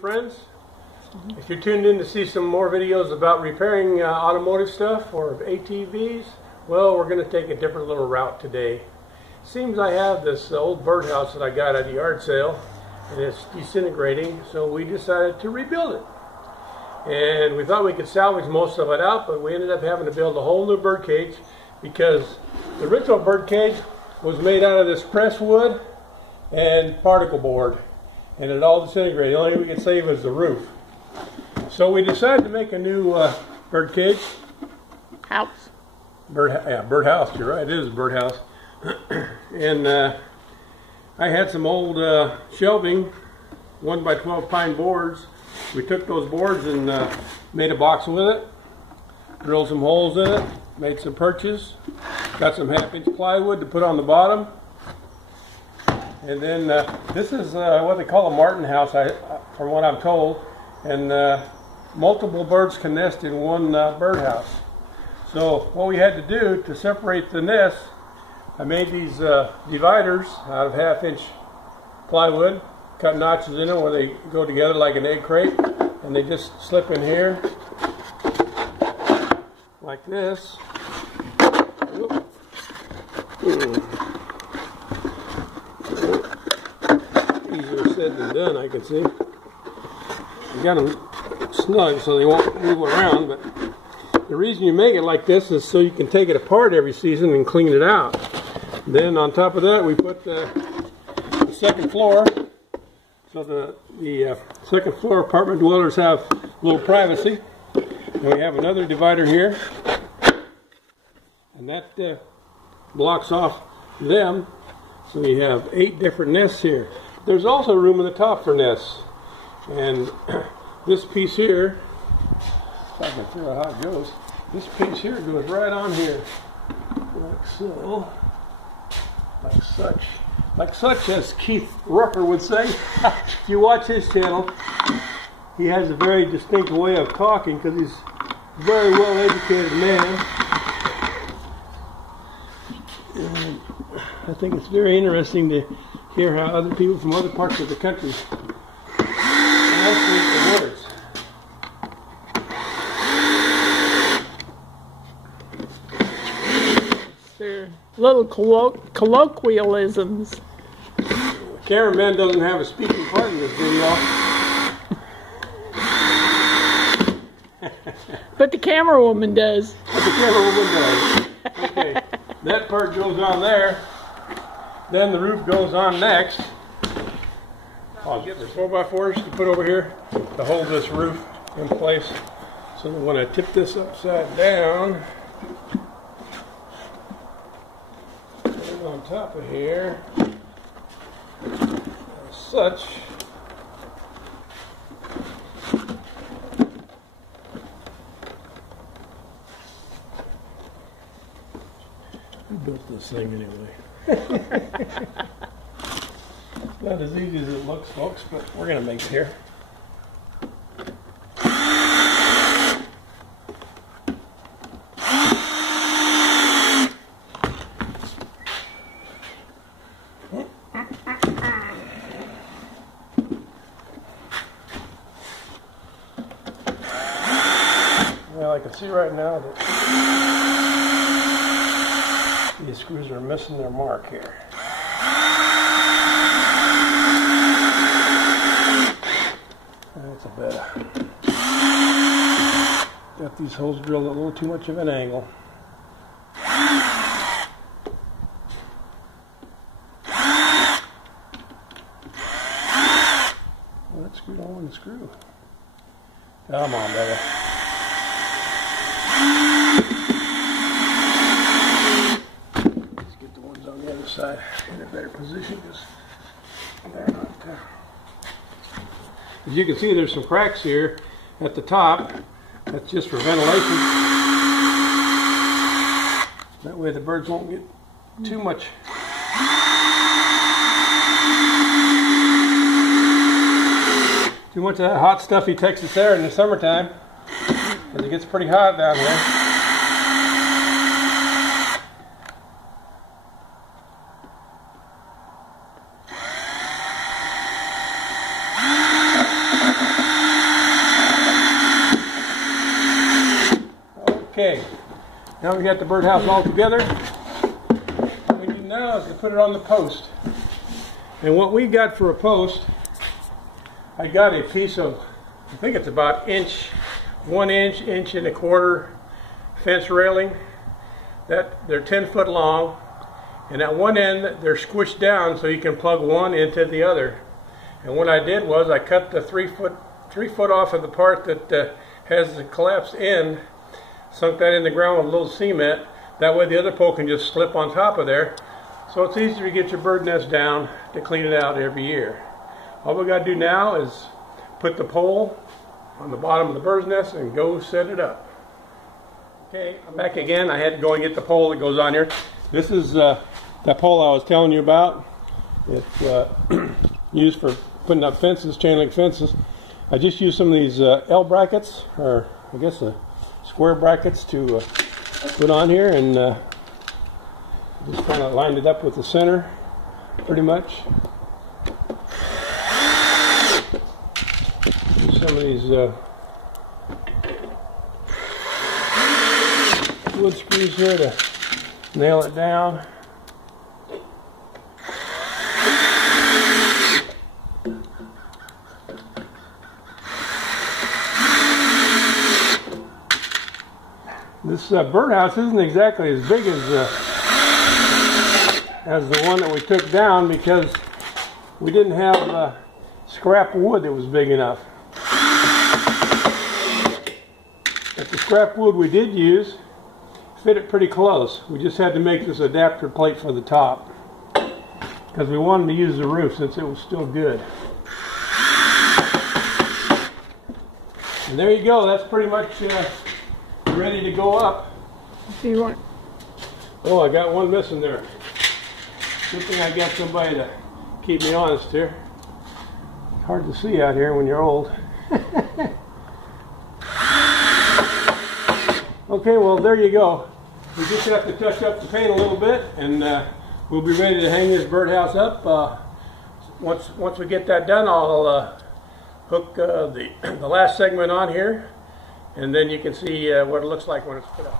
Friends, if you're tuned in to see some more videos about repairing automotive stuff or ATVs, well, we're going to take a different little route today. Seems I have this old birdhouse that I got at a yard sale, and it's disintegrating, so we decided to rebuild it. And we thought we could salvage most of it out, but we ended up having to build a whole new bird cage because the original bird cage was made out of this pressed wood and particle board, and it all disintegrated. The only thing we could save was the roof. So we decided to make a new bird cage. House. Birdhouse, you're right, it is a birdhouse. And I had some old shelving, 1x12 pine boards. We took those boards and made a box with it, drilled some holes in it, made some perches, got some 1/2-inch plywood to put on the bottom. And then this is what they call a martin house, from what I'm told, and multiple birds can nest in one birdhouse. So what we had to do to separate the nests, I made these dividers out of 1/2-inch plywood, cut notches in them where they go together like an egg crate, and they just slip in here like this. Easier said than done, I can see. You got them snug so they won't move around, but the reason you make it like this is so you can take it apart every season and clean it out. Then on top of that we put the second floor, so the second floor apartment dwellers have a little privacy. And we have another divider here, and that blocks off them, so you have 8 different nests here. There's also room in the top for nests, and this piece here, if I can figure out how it goes, this piece here goes right on here, like so, like such, as Keith Rucker would say. If you watch his channel, he has a very distinct way of talking because he's a very well educated man. And I think it's very interesting to hear how other people from other parts of the country translate the words. They're little colloquialisms. The cameraman doesn't have a speaking part in this video. But the camera woman does. Okay, that part goes on there. Then the roof goes on next. I'll get the 4x4s to put over here to hold this roof in place. So that when I tip this upside down, put it on top of here, as such. Who built this thing anyway? Not as easy as it looks, folks, but we're going to make it here. Well, I can see right now that these screws are missing their mark here. That's a better. Got these holes drilled at a little too much of an angle. Well, that screw don't want to screw. Come on, brother. Let's get the ones on the other side in a better position because they're not there. As you can see, there's some cracks here at the top. That's just for ventilation. That way the birds won't get too much. Too much of that hot, stuffy Texas air in the summertime, because it gets pretty hot down here. Okay, now we got the birdhouse all together. What we do now is to put it on the post. And what we got for a post, I got a piece of, I think it's about 1 inch, inch and a quarter fence railing. That they're 10 foot long, and at one end they're squished down so you can plug one into the other. And what I did was I cut the 3 foot off of the part that has the collapsed end, sunk that in the ground with a little cement. That way the other pole can just slip on top of there. So it's easier to get your bird nest down to clean it out every year. All we got to do now is put the pole on the bottom of the bird's nest and go set it up. Okay, I'm back again. I had to go and get the pole that goes on here. This is that pole I was telling you about. It's used for putting up fences, chain link fences. I just used some of these L brackets, or I guess square brackets, to put on here, and just kind of lined it up with the center, pretty much. Use some of these wood screws here to nail it down. This birdhouse isn't exactly as big as the one that we took down, because we didn't have scrap wood that was big enough. But the scrap wood we did use fit it pretty close. We just had to make this adapter plate for the top because we wanted to use the roof since it was still good. And there you go. That's pretty much ready to go up. See what? Oh, I got one missing there. Good thing I got somebody to keep me honest here. It's hard to see out here when you're old. Okay, well, there you go. We just have to touch up the paint a little bit, and we'll be ready to hang this birdhouse up. Once we get that done, I'll hook the last segment on here, and then you can see what it looks like when it's put up.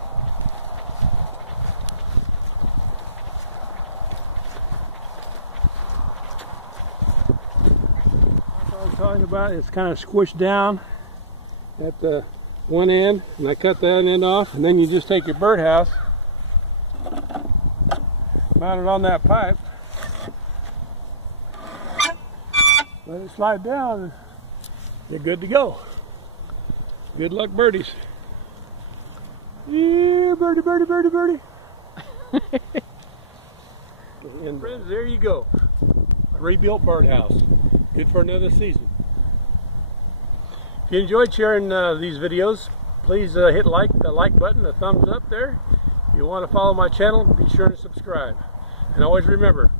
What I was talking about, it's kind of squished down at the one end, and I cut that end off, and then you just take your birdhouse, mount it on that pipe, let it slide down, and you're good to go. Good luck, birdies. Yeah, birdie, birdie, birdie, birdie. And friends, there you go. A rebuilt birdhouse. Good for another season. If you enjoyed sharing these videos, please hit the like button, the thumbs up there. If you want to follow my channel, be sure to subscribe. And always remember,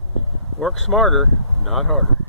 work smarter, not harder.